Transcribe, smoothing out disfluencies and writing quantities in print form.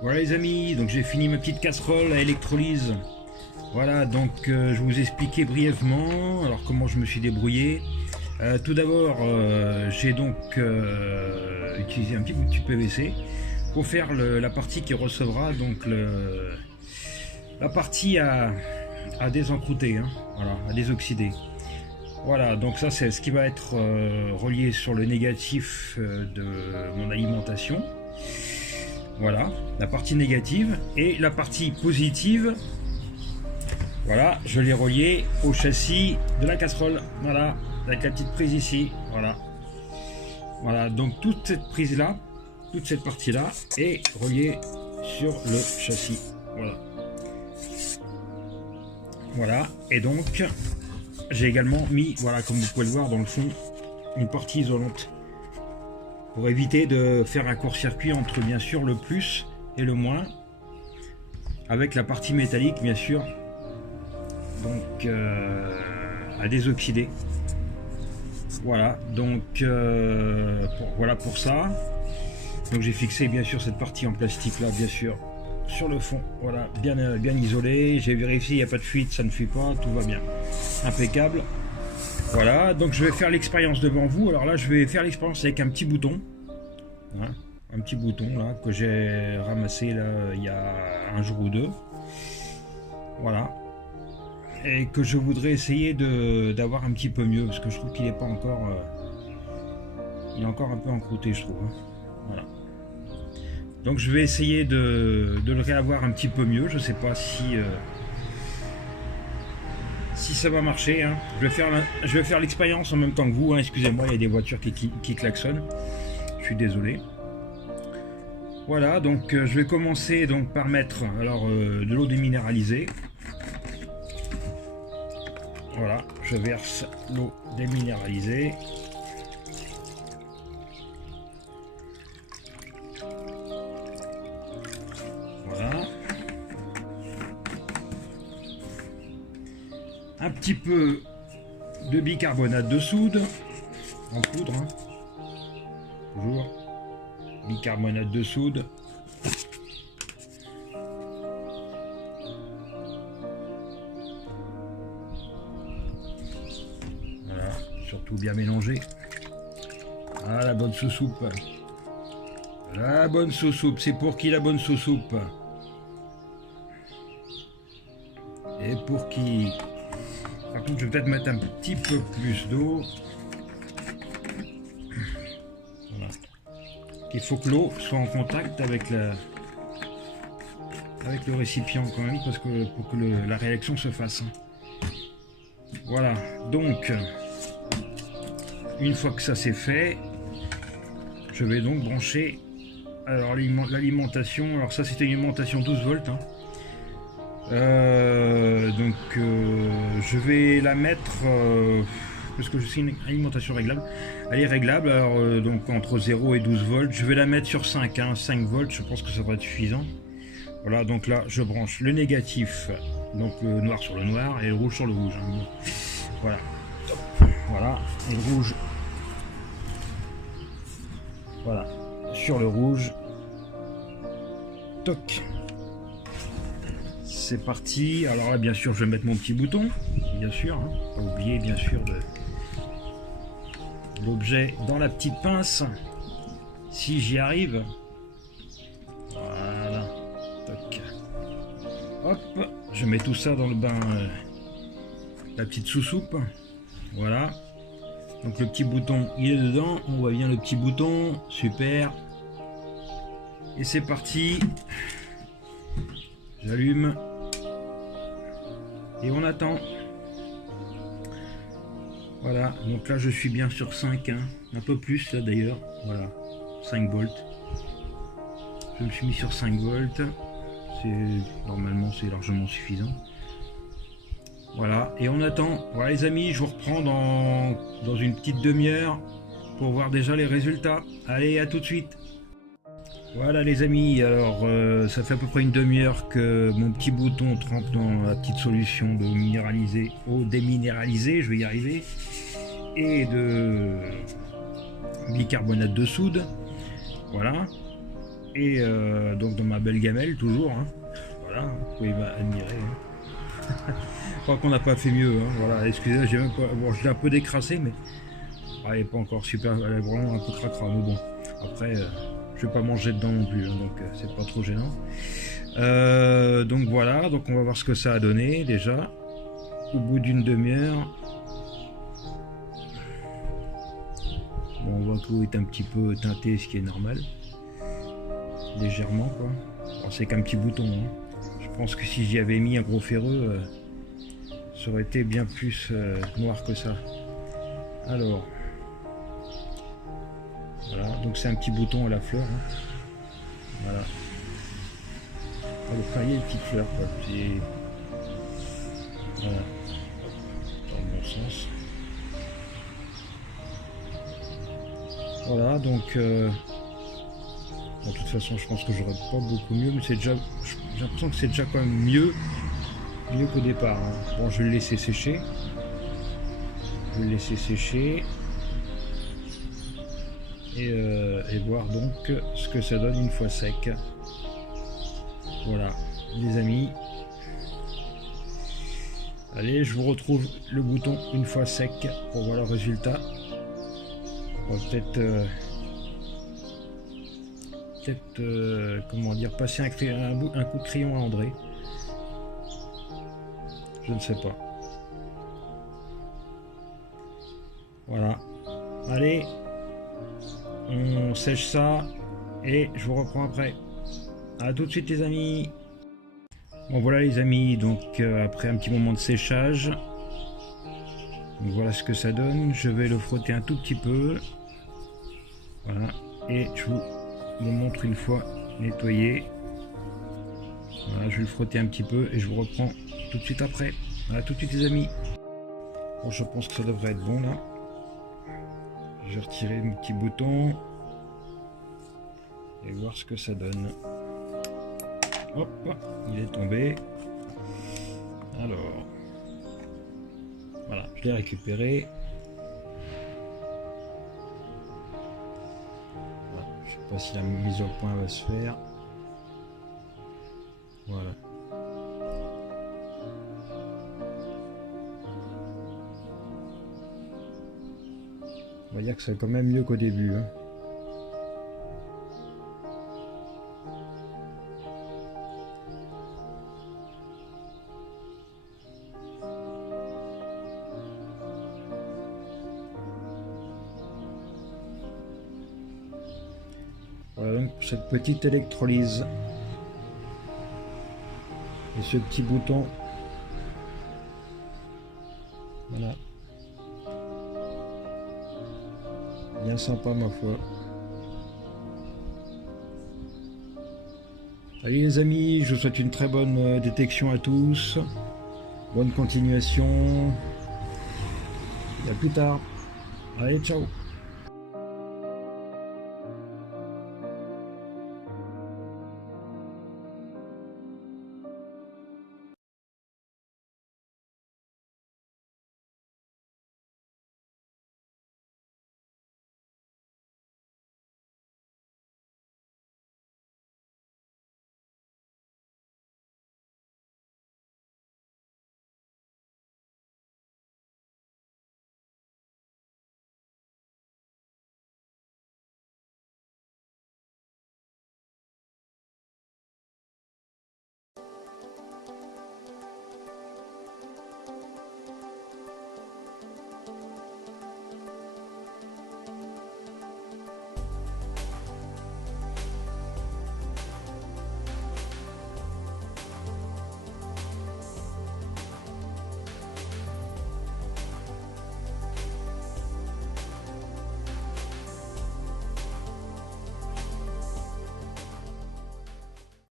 Voilà les amis, donc j'ai fini ma petite casserole à électrolyse. Voilà, donc je vous expliquais brièvement alors comment je me suis débrouillé. Tout d'abord, j'ai donc utilisé un petit bout de tube PVC pour faire la partie qui recevra donc la partie à désencrouter, hein, voilà, à désoxyder. Voilà, donc ça c'est ce qui va être relié sur le négatif de mon alimentation. Voilà, la partie négative et la partie positive. Voilà, je l'ai relié au châssis de la casserole. Voilà, avec la petite prise ici. Voilà. Voilà, donc toute cette prise là, toute cette partie là est reliée sur le châssis. Voilà. Voilà, et donc j'ai également mis, voilà, comme vous pouvez le voir dans le fond, une partie isolante pour éviter de faire un court-circuit entre bien sûr le plus et le moins, avec la partie métallique bien sûr, donc à désoxyder. Voilà, donc voilà pour ça. Donc j'ai fixé bien sûr cette partie en plastique là, bien sûr, sur le fond. Voilà, bien isolé. J'ai vérifié, il n'y a pas de fuite, ça ne fuit pas, tout va bien, impeccable. Voilà, donc je vais faire l'expérience devant vous. Alors là, je vais faire l'expérience avec un petit bouton. Voilà, un petit bouton là que j'ai ramassé là il y a un jour ou deux. Voilà. Et que je voudrais essayer d'avoir un petit peu mieux parce que je trouve qu'il n'est pas encore il est encore un peu encrouté, je trouve, hein. Voilà, donc je vais essayer de le réavoir un petit peu mieux. Je sais pas si ça va marcher, hein. Je vais faire l'expérience en même temps que vous, hein. Excusez-moi, il y a des voitures qui klaxonnent, je suis désolé. Voilà, donc je vais commencer donc par mettre alors de l'eau déminéralisée. Voilà, je verse l'eau déminéralisée. Voilà. Un petit peu de bicarbonate de soude en poudre, hein. Toujours bicarbonate de soude. Voilà, surtout bien mélanger. Ah, la bonne sous-soupe. La bonne sous-soupe, c'est pour qui la bonne sous-soupe? Et pour qui? Par contre, je vais peut-être mettre un petit peu plus d'eau. Voilà. Il faut que l'eau soit en contact avec le récipient quand même, parce que pour que la réaction se fasse. Voilà, donc une fois que ça c'est fait, je vais donc brancher alors l'alimentation. Alors ça c'était une alimentation 12 volts, hein. Donc je vais la mettre parce que c'est une alimentation réglable. Elle est réglable, alors donc entre 0 et 12 volts. Je vais la mettre sur 5, hein, 5 volts, je pense que ça va être suffisant. Voilà, donc là je branche le négatif, donc le noir sur le noir et le rouge sur le rouge, hein. Voilà, voilà, et le rouge, voilà, sur le rouge. Toc. C'est parti. Alors là, bien sûr, je vais mettre mon petit bouton, bien sûr, hein. Pas oublier, bien sûr, l'objet dans la petite pince, si j'y arrive. Voilà. Toc. Hop, je mets tout ça dans le bain, la petite sous-soupe. Voilà. Donc le petit bouton, il est dedans. On voit bien le petit bouton. Super. Et c'est parti. J'allume. Et on attend. Voilà, donc là je suis bien sur 5, hein. Un peu plus là d'ailleurs. Voilà, 5 volts. Je me suis mis sur 5 volts. Normalement c'est largement suffisant. Voilà, et on attend. Voilà les amis, je vous reprends dans une petite demi-heure pour voir déjà les résultats. Allez, à tout de suite. Voilà les amis, alors ça fait à peu près une demi-heure que mon petit bouton trempe dans la petite solution d'eau minéralisée, eau déminéralisée, je vais y arriver, et de bicarbonate de soude. Voilà. Et donc dans ma belle gamelle toujours, hein. Voilà, vous pouvez m'admirer. Hein. Je crois qu'on n'a pas fait mieux. Hein. Voilà, excusez-moi, j'ai même pas. Bon, je l'ai un peu décrassé, mais elle n'est pas encore super. Elle est vraiment un peu cracra. Mais bon, après, je vais pas manger dedans non plus, hein, donc c'est pas trop gênant. Donc voilà, donc on va voir ce que ça a donné déjà. Au bout d'une demi-heure. Bon, on voit que l'eau est un petit peu teintée, ce qui est normal. Légèrement, quoi. Bon, c'est qu'un petit bouton. Hein. Je pense que si j'y avais mis un gros ferreux, ça aurait été bien plus noir que ça. Alors. Voilà, donc c'est un petit bouton à la fleur. Hein. Voilà. Ah, vous voyez les petites fleurs, quoi. Puis... Voilà. Dans le bon sens. Voilà, donc bon, de toute façon je pense que j'aurais pas beaucoup mieux, mais c'est déjà, j'ai l'impression que c'est déjà quand même mieux qu'au départ. Hein. Bon, je vais le laisser sécher. Je vais le laisser sécher et voir donc ce que ça donne une fois sec. Voilà, les amis. Allez, je vous retrouve le bouton une fois sec pour voir le résultat. On va peut-être comment dire, passer un coup de crayon à André. Je ne sais pas. Voilà. Allez, on sèche ça et je vous reprends après. À tout de suite les amis. Bon voilà les amis, donc après un petit moment de séchage, donc, voilà ce que ça donne. Je vais le frotter un tout petit peu. Voilà, et je vous le montre une fois nettoyé. Voilà, je vais le frotter un petit peu et je vous reprends tout de suite après. Voilà, tout de suite les amis. Bon, je pense que ça devrait être bon là. Je vais retirer mon petit bouton et voir ce que ça donne. Hop, il est tombé. Alors, voilà, je l'ai récupéré. Je sais pas si la mise au point va se faire. Voilà. On va dire que c'est quand même mieux qu'au début. Hein. Voilà donc pour cette petite électrolyse. Et ce petit bouton. Voilà. Bien sympa ma foi. Allez les amis, je vous souhaite une très bonne détection à tous. Bonne continuation. Et à plus tard. Allez, ciao.